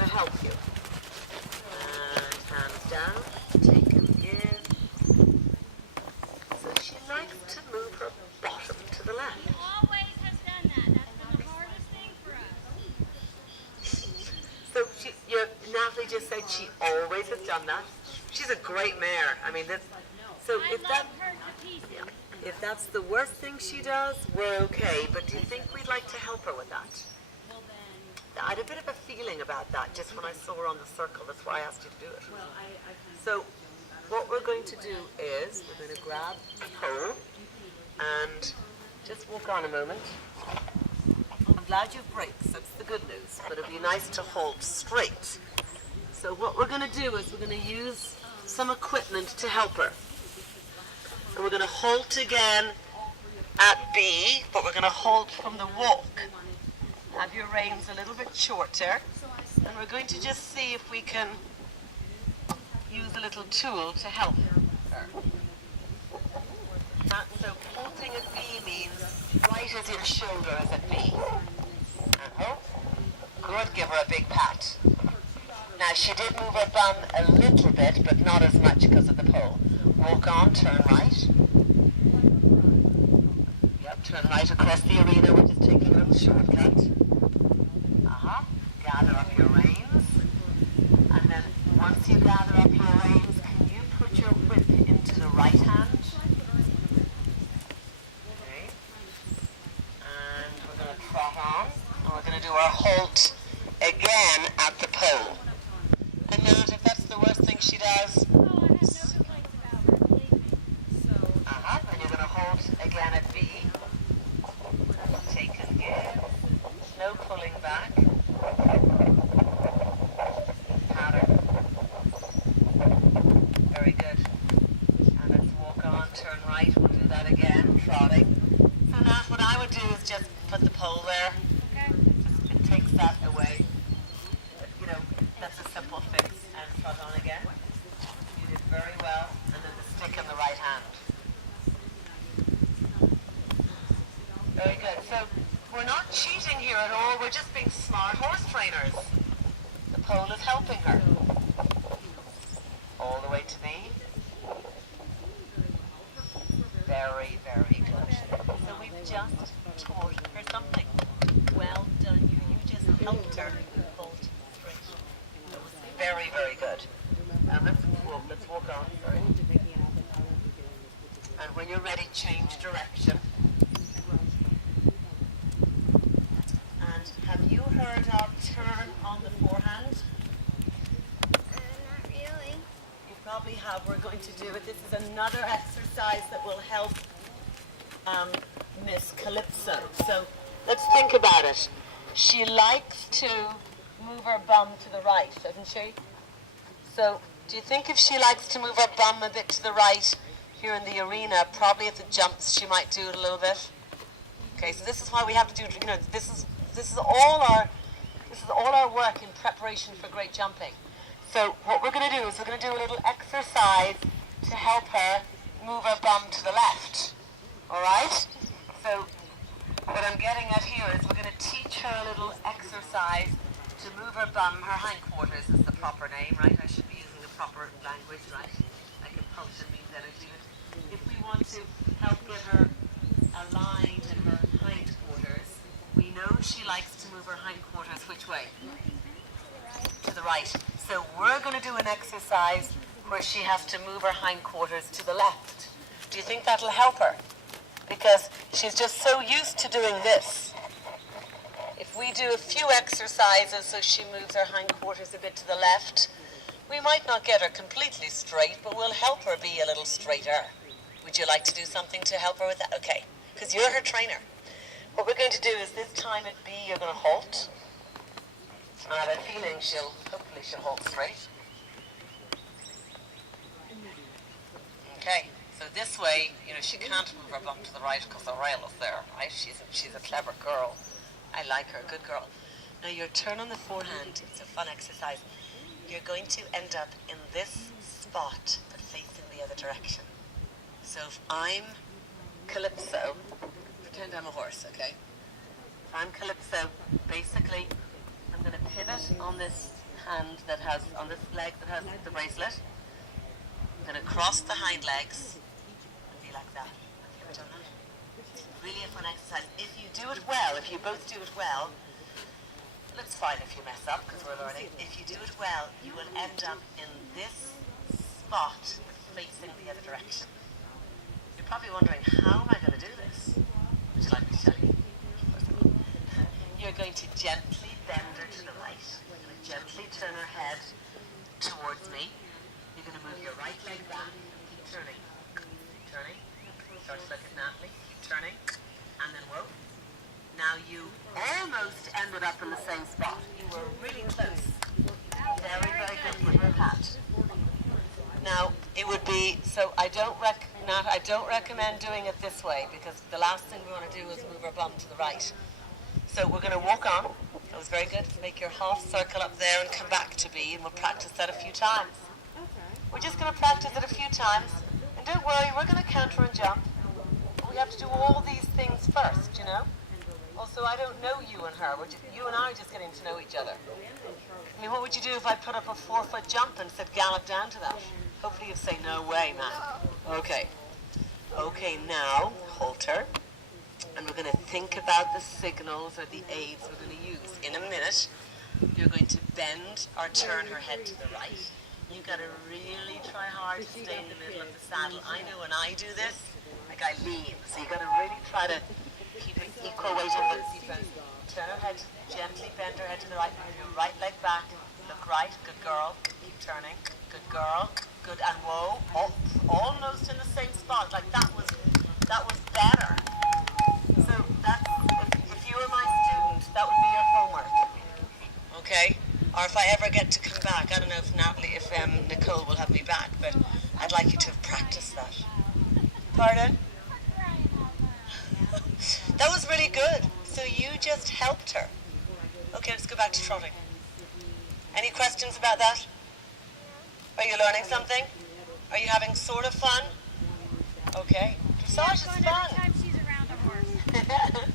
going to help you. And hands down, take and give. So she likes to move her bottom to the left. She always has done that. That's been the hardest thing for us. So Natalie just said she always has done that. She's a great mare. I mean, so I love her to pieces. if that's the worst thing she does, we're okay. But do you think we'd like to help her with that? Well then. I had a bit of a feeling about that just when I saw her on the circle. That's why I asked you to do it. So what we're going to do is we're going to grab a pole and just walk on a moment. I'm glad you've brakes. That's the good news. But it'd be nice to hold straight. So what we're going to do is we're going to use some equipment to help her. And we're going to halt again at B, but we're going to halt from the walk. Have your reins a little bit shorter, and we're going to just see if we can use a little tool to help her. So halting at B means right as your shoulder is at B. Good, give her a big pat. Now she did move her bum a little bit, but not as much because of the pole. Walk on, turn right. Yep, turn right across the arena. We're just taking a little shortcut. Gather up your reins. And then once you gather up your reins, can you put your whip into the right hand? Okay. And we're going to trot on. And we're going to do our halt again at the pole. And now if that's the worst thing she does, and you're going to halt again at B. Take and give. No pulling back. Pattern. Very good. And let's walk on, turn right. We'll do that again, trotting. So now what I would do is just put the pole there. Okay. It takes that away. That's a simple fix. And trot on again. You did very well. And then the stick in the right hand. Very good. So we're not cheating here at all. We're just being smart horse trainers. The pole is helping her. All the way to B. Very, very good. So we've just taught her something. Well done. You just helped her hold straight. That was very, very good. And let's walk on. Sorry. And when you're ready, change direction. Have you heard of turn on the forehand? Not really. You probably have. We're going to do it. This is another exercise that will help Miss Calypso. So let's think about it. She likes to move her bum to the right, doesn't she? So do you think if she likes to move her bum a bit to the right here in the arena, probably if it jumps she might do it a little bit? Okay, so this is why we have to do, this is all our work in preparation for great jumping. So what we're going to do is we're going to do a little exercise to help her move her bum to the left. All right? So what I'm getting at here is we're going to teach her a little exercise to move her bum. Her hindquarters is the proper name, right? I should be using the proper language, right? Like impulsion means energy. If we want to help get her aligned in her hindquarters, we know she likes to move her hindquarters which way? To the right. So we're going to do an exercise where she has to move her hindquarters to the left. Do you think that'll help her? Because she's just so used to doing this. If we do a few exercises so she moves her hindquarters a bit to the left, we might not get her completely straight, but we'll help her be a little straighter. Would you like to do something to help her with that? Okay, because you're her trainer. What we're going to do is this time at B, you're going to halt. And I have a feeling hopefully she'll hold straight. Okay, so this way, she can't move her bum to the right because the rail is there, right? She's a clever girl. I like her, good girl. Now your turn on the forehand, it's a fun exercise. You're going to end up in this spot, but facing the other direction. So if I'm Calypso, pretend I'm a horse, okay? If I'm Calypso, basically, I'm going to pivot on this hand that has, on this leg that has the bracelet. I'm going to cross the hind legs and be like that. Have you ever done that? It's really a fun exercise. If you do it well, if you both do it well, looks fine if you mess up because we're learning. If you do it well, you will end up in this spot facing the other direction. You're probably wondering, how am I going to do this? Would you like me to tell you? You're going to gently bend her to the right. You're going to gently turn her head towards me. You're going to move your right leg back. Keep turning. Keep turning. Start to look at Natalie. Keep turning. And then whoa. Now you almost ended up in the same spot. You were really close. Very, very good. Give her a pat. Now, it would be, so I don't recommend doing it this way because the last thing we want to do is move our bum to the right. So we're going to walk on. That was very good. Make your half circle up there and come back to B, and we'll practice that a few times. We're just going to practice it a few times. And don't worry, we're going to counter and jump. We have to do all these things first, you know? Also, I don't know you and her. You and I are just getting to know each other. I mean, what would you do if I put up a 4-foot jump and said gallop down to that? Hopefully you'd say, no way, man. Okay. Okay, now, halter. And we're going to think about the signals or the aids we're going to use. In a minute, you're going to bend or turn her head to the right. You've got to really try hard to stay in the middle of the saddle. I know when I do this, like I lean. So you've got to really try to keep an equal weight of the sequence. Turn her head, gently bend her head to the right. Move your right leg back. Look right. Good girl. Keep turning. Good girl. Good. And whoa. Oh, almost in the same spot. Like that was better. So that's, if you were my student, that would be your homework. Okay? Or if I ever get to come back, I don't know if Nicole will have me back, but I'd like you to have practiced that. Pardon? That was really good. So you just helped her. Okay, let's go back to trotting. Any questions about that? Are you learning something? Are you having sort of fun? Okay. Dressage is fun. Every time she's around a horse.